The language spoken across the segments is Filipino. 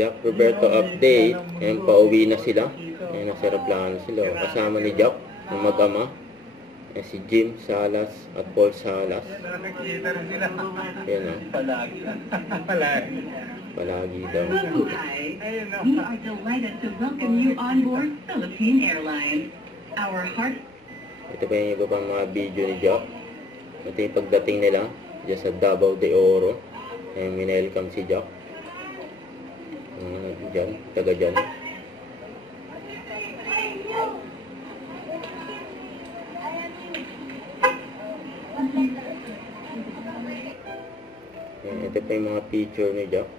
Jack Roberto update. Ayan, pauwi na sila. Ayan, nasa aeroplano sila. Kasama ni Jack, ng mag-ama. Ayan, si Jim Salas at Paul Salas. Ayan o. Palagi daw. We are delighted to welcome you on board Philippine Airlines. Our heart... Ito pa yung iba pang mga video ni Jack. Ito yung pagdating nila dyan sa Davao de Oro. Ayan, minelcome si Jack. Dyan, taga dyan. Ayan, ito pa yung mga picture ni Jack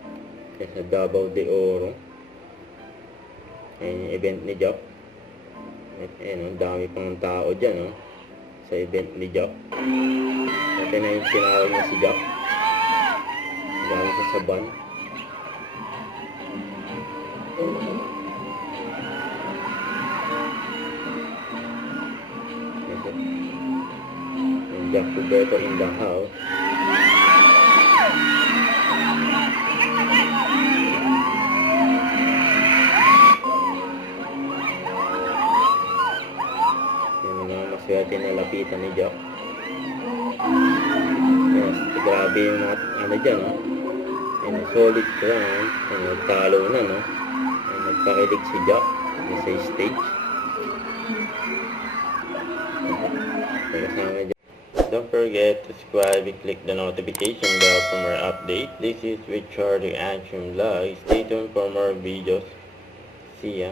dyan sa Davao de Oro. Ayan yung event ni Jack. Ayan, ang dami pang tao dyan, oh, sa event ni Jack. Ito na yung tinawag niya si Jack. Ang dami sa saban. Yung Jack Roberto in the house. Maswerte na lapitan ni Jack. Yes, grabe yung mga ano dyan, no? And solid ground. And nagtalo na, no? And nagpakilig si Jack sa stage. Don't forget to subscribe and click the notification bell for more updates. This is with Charlie Action Vlog. Stay tuned for more videos. See ya.